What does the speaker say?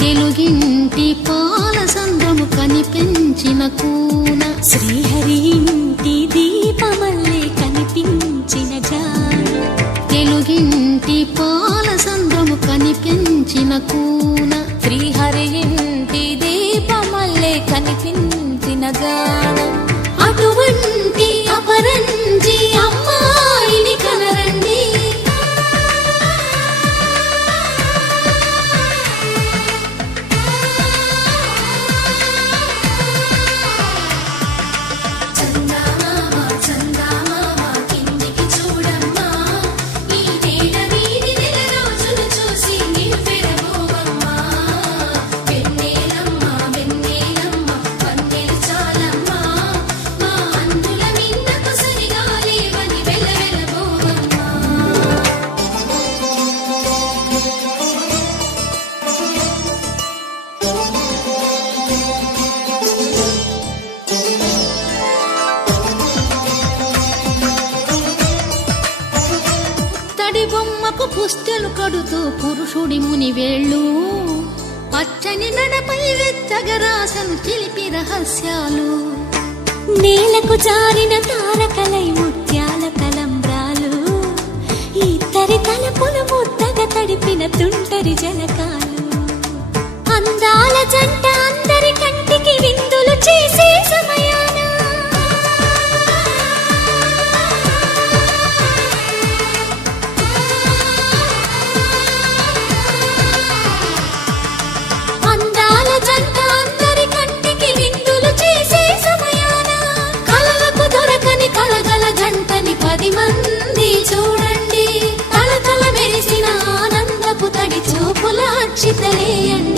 తెలుగింటి పాల సంద్రము కనిపించిన కూన శ్రీహరి ఇంటి దీపమల్లే కనిపించిన జాడ తెలుగింటి పాల సంద్రము కనిపించిన కూన శ్రీహరి ఇంటి దీపమల్లే కనిపించిన జాడ అటువంటి అపరంజి అమ్మాయిని కనరండి బొమ్మకు పుస్తెలు కడుతూ పురుషుడి ముని వేళ్ళు పచ్చని నడపై వెచ్చగరాసను చిలిపి రహస్యాలు నేలకు జారిన తారకలై ముత్యాల తలంబ్రాలు ఇద్దరి తలపులు ముద్దగా తడిపిన తుంటరి జలకాలు అందాల జంట అందరి కంటికి విందులు చేసే సమయాన మంది చూడండి తలతల మెరిసిన ఆనందపు తడి చూపుల అక్షితలేయండి.